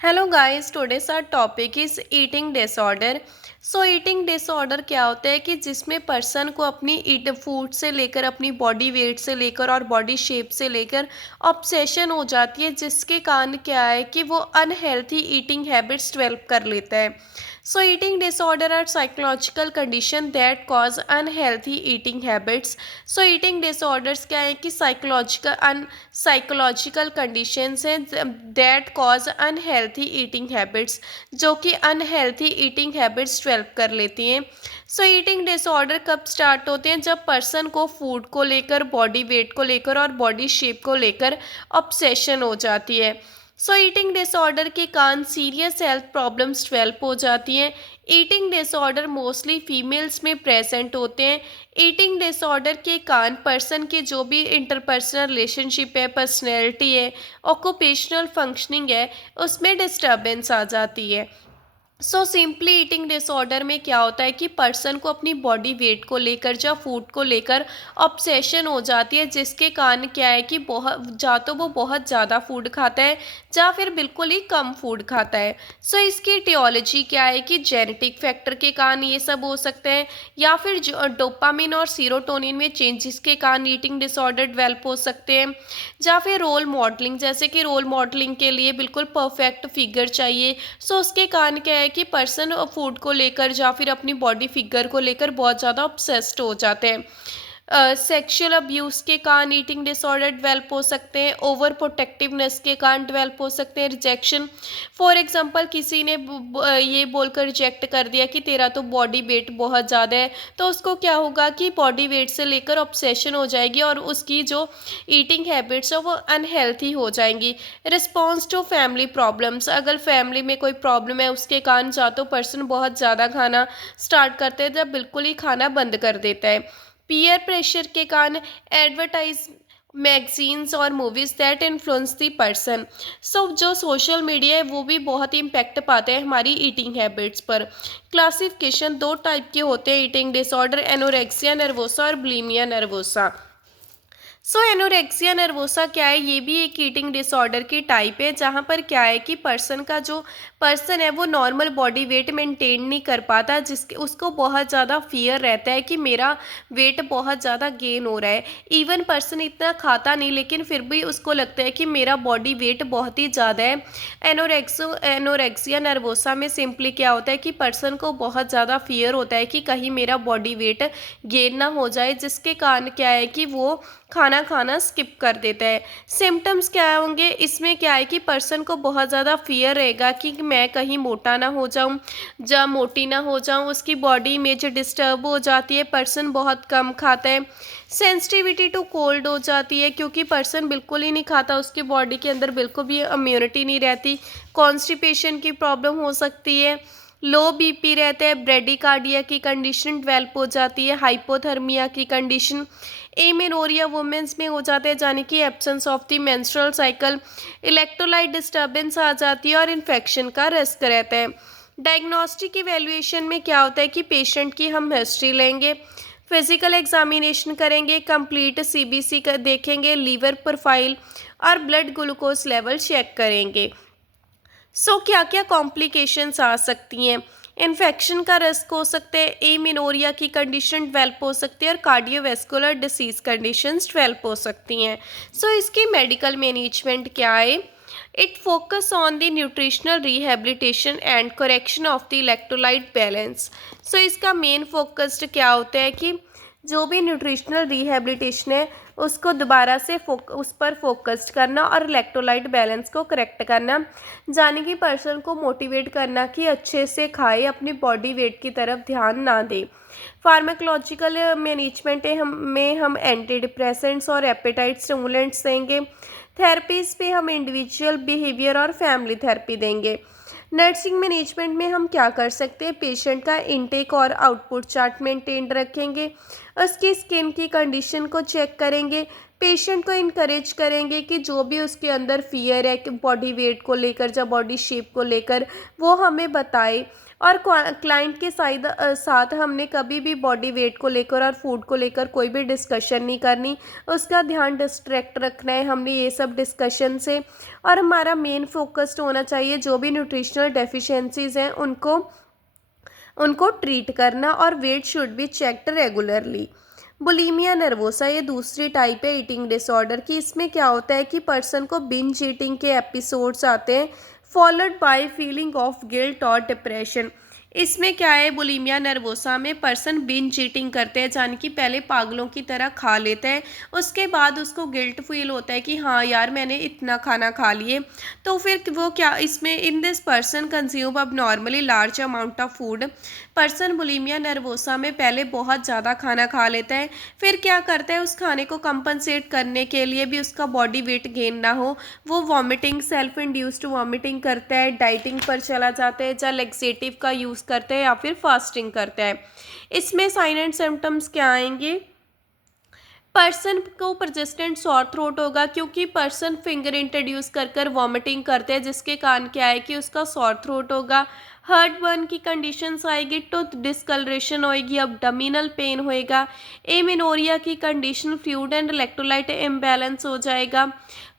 Hello guys, today's our topic is eating disorder. So eating disorder क्या होता है कि जिसमें पर्सन को अपनी ईट फूड से लेकर अपनी बॉडी वेट से लेकर और बॉडी शेप से लेकर ऑब्सेशन हो जाती है, जिसके कारण क्या है कि वो अनहेल्थी ईटिंग हैबिट्स डेवलप कर लेता है। So eating disorder are psychological condition that cause unhealthy eating habits. So eating disorders क्या है कि साइकोलॉजिकल कंडीशंस हैं that cause unhealthy eating habits, जो कि अनहेल्थी ईटिंग हैबिट्स डेवलप कर लेती हैं। सो ईटिंग डिसऑर्डर कब स्टार्ट होते हैं? जब पर्सन को फूड को लेकर, बॉडी वेट को लेकर और बॉडी शेप को लेकर ऑब्सेशन हो जाती है। सो ईटिंग डिसऑर्डर के कारण सीरियस हेल्थ प्रॉब्लम्स डेवलप हो जाती हैं। ईटिंग डिसऑर्डर मोस्टली फीमेल्स में प्रेजेंट होते हैं। ईटिंग डिसऑर्डर के कारण पर्सन के जो भी इंटरपर्सनल रिलेशनशिप है, पर्सनैलिटी है, ऑक्यूपेशनल फंक्शनिंग है, उसमें डिस्टर्बेंस आ जाती है। सो सिंपली ईटिंग डिसऑर्डर में क्या होता है कि पर्सन को अपनी बॉडी वेट को लेकर या फूड को लेकर ऑब्सेशन हो जाती है, जिसके कारण क्या है कि वो बहुत ज़्यादा फूड खाता है या फिर बिल्कुल ही कम फूड खाता है। सो इसकी टियोलॉजी क्या है कि जेनेटिक फैक्टर के कारण ये सब हो सकते हैं, या फिर डोपामिन और सीरोटोनिन में चेंजेस के कारण ईटिंग डिसऑर्डर डेवलप हो सकते हैं, या फिर रोल मॉडलिंग, जैसे कि रोल मॉडलिंग के लिए बिल्कुल परफेक्ट फिगर चाहिए। सो उसके कारण क्या है कि पर्सन फूड को लेकर या फिर अपनी बॉडी फिगर को लेकर बहुत ज़्यादा ऑब्सेस्ड हो जाते हैं। सेक्सुअल अब्यूज़ के कारण ईटिंग डिसऑर्डर डेवलप हो सकते हैं। ओवर प्रोटेक्टिवनेस के कारण डेवलप हो सकते हैं। रिजेक्शन, फॉर एग्जांपल किसी ने ये बोलकर रिजेक्ट कर दिया कि तेरा तो बॉडी वेट बहुत ज़्यादा है, तो उसको क्या होगा कि बॉडी वेट से लेकर ऑब्सेशन हो जाएगी और उसकी जो ईटिंग हैबिट्स है वो अनहेल्थी हो जाएंगी। रिस्पॉन्स टू फैमिली प्रॉब्लम्स, अगर फैमिली में कोई प्रॉब्लम है उसके कारण या तो पर्सन बहुत ज़्यादा खाना स्टार्ट करते हैं या बिल्कुल ही खाना बंद कर देता है। पीयर प्रेशर के कारण एडवर्टाइज मैगजीन्स और movies that influence the person. So जो सोशल मीडिया है वो भी बहुत इम्पैक्ट पाते हैं हमारी ईटिंग हैबिट्स पर। क्लासिफिकेशन दो टाइप के होते हैं ईटिंग डिसऑर्डर, एनोरेक्सिया नर्वोसा और बुलिमिया नर्वोसा। सो एनोरेक्सिया नर्वोसा क्या है? ये भी एक ईटिंग डिसऑर्डर की टाइप है, जहाँ पर क्या है कि पर्सन है वो नॉर्मल बॉडी वेट मेंटेन नहीं कर पाता, जिसके उसको बहुत ज़्यादा फियर रहता है कि मेरा वेट बहुत ज़्यादा गेन हो रहा है। इवन पर्सन इतना खाता नहीं, लेकिन फिर भी उसको लगता है कि मेरा बॉडी वेट बहुत ही ज़्यादा है। एनोरेक्सिया नर्वोसा में सिंपली क्या होता है कि पर्सन को बहुत ज़्यादा फियर होता है कि कहीं मेरा बॉडी वेट गेन ना हो जाए, जिसके कारण क्या है कि वो खाना खाना स्किप कर देता है। सिम्टम्स क्या होंगे इसमें? क्या है कि पर्सन को बहुत ज़्यादा फियर रहेगा कि मैं कहीं मोटा ना हो जाऊं या मोटी ना हो जाऊं, उसकी बॉडी इमेज डिस्टर्ब हो जाती है, पर्सन बहुत कम खाता है। सेंसिटिविटी टू कोल्ड हो जाती है, क्योंकि पर्सन बिल्कुल ही नहीं खाता, उसकी बॉडी के अंदर बिल्कुल भी इम्यूनिटी नहीं रहती। कॉन्स्टिपेशन की प्रॉब्लम हो सकती है। लो बीपी रहता है। ब्रेडिकार्डिया की कंडीशन डेवलप हो जाती है। हाइपोथर्मिया की कंडीशन। एमेनोरिया वुमेन्स में हो जाता है, यानी कि absence of the menstrual cycle. Electrolyte disturbance आ जाती है और इन्फेक्शन का रिस्क रहता है। डायग्नोस्टिक इवेल्युएशन में क्या होता है कि पेशेंट की हम हिस्ट्री लेंगे, फिजिकल एग्जामिनेशन करेंगे, कंप्लीट सीबीसी का देखेंगे, लीवर प्रोफाइल और ब्लड ग्लूकोज लेवल चेक करेंगे। सो क्या क्या कॉम्प्लिकेशंस आ सकती हैं? इन्फेक्शन का रिस्क हो सकते हैं, एमिनोरिया की कंडीशन डेवलप हो सकती है और कार्डियोवैस्कुलर डिसीज कंडीशंस डेवलप हो सकती हैं। सो इसकी मेडिकल मैनेजमेंट क्या है? It focus on the nutritional rehabilitation and correction of the electrolyte balance. So इसका मेन फोकस्ड क्या होता है कि जो भी न्यूट्रिशनल रिहेबिलिटेशन है उसको दोबारा से उस पर फोकस्ड करना और इलेक्ट्रोलाइट बैलेंस को करेक्ट करना, जाने की पर्सन को मोटिवेट करना कि अच्छे से खाए, अपनी बॉडी वेट की तरफ ध्यान ना दे। फार्माकोलॉजिकल मैनेजमेंट हम एंटी डिप्रेसेंट्स और एपेटाइट स्टिमुलेंट्स देंगे। थेरेपीज पे हम इंडिविजुअल बिहेवियर और फैमिली थेरेपी देंगे। नर्सिंग मैनेजमेंट में हम क्या कर सकते हैं? पेशेंट का इनटेक और आउटपुट चार्ट मेंटेन रखेंगे। उसकी स्किन की कंडीशन को चेक करेंगे। पेशेंट को इनकरेज करेंगे कि जो भी उसके अंदर फ़ियर है कि बॉडी वेट को लेकर या बॉडी शेप को लेकर, वो हमें बताए। और क्लाइंट के साथ हमने कभी भी बॉडी वेट को लेकर और फूड को लेकर कोई भी डिस्कशन नहीं करनी। उसका ध्यान डिस्ट्रैक्ट रखना है हमने ये सब डिस्कशन से। और हमारा मेन फोकस्ड होना चाहिए जो भी न्यूट्रिशनल डेफिशिएंसीज़ हैं उनको उनको ट्रीट करना। और weight should be checked regularly. Bulimia nervosa ये दूसरी टाइप है ईटिंग डिसऑर्डर की। इसमें क्या होता है कि पर्सन को बिंज ईटिंग के एपिसोड्स आते हैं followed by feeling of guilt और डिप्रेशन। इसमें क्या है, बुलीमिया नर्वोसा में पर्सन बिंज ईटिंग करते हैं, यानी कि पहले पागलों की तरह खा लेते हैं, उसके बाद उसको गिल्ट फील होता है कि हाँ यार मैंने इतना खाना खा लिए। तो फिर वो क्या, इसमें इन दिस पर्सन कंज्यूम अब normally large amount of food. Person bulimia nervosa में पहले बहुत ज़्यादा खाना खा लेता है, फिर क्या करता है उस खाने को कंपनसेट करने के लिए भी उसका बॉडी वेट गेन ना हो, वो वॉमिटिंग, सेल्फ इंड्यूस्ड वॉमिटिंग करता है, डाइटिंग पर चला जाता है, या लेक्सेटिव का यूज़ करता है, या फिर फास्टिंग करता है। इसमें साइन एंड सिम्टम्स क्या आएंगे? पर्सन को परसिस्टेंट सॉर थ्रोट होगा, क्योंकि पर्सन फिंगर इंट्रोड्यूस कर कर वॉमिटिंग करते हैं, जिसके कारण क्या है कि उसका सॉर थ्रोट होगा। हार्ट बर्न की कंडीशंस आएगी, टूथ डिस्कलरेशन होएगी, अब्डोमिनल पेन होएगा। एमिनोरिया की condition, fluid and electrolyte imbalance हो जाएगा।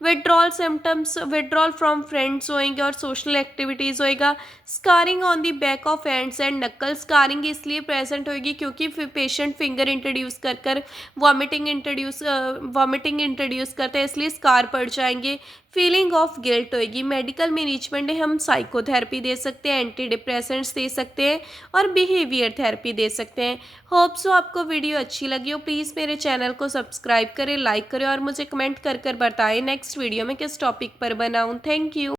Withdrawal symptoms, withdrawal from friends होएंगे और सोशल एक्टिविटीज़ होएगा। Scarring on the back of hands and knuckle, scarring इसलिए प्रेजेंट होएगी क्योंकि पेशेंट फिंगर इंट्रोड्यूस कर कर वॉमिटिंग इंट्रोड्यूस करते हैं, इसलिए स्कार पड़ जाएंगे। फीलिंग ऑफ गिल्ट होएगी। मेडिकल मैनेजमेंट में हम साइकोथेरेपी दे सकते हैं, एंटी डिप्रेसेंट्स दे सकते हैं और बिहेवियर थेरेपी दे सकते हैं। होप सो आपको वीडियो अच्छी लगी हो। प्लीज़ मेरे चैनल को सब्सक्राइब करें, लाइक करें और मुझे कमेंट कर कर बताएं नेक्स्ट वीडियो में किस टॉपिक पर बनाऊं। Thank you.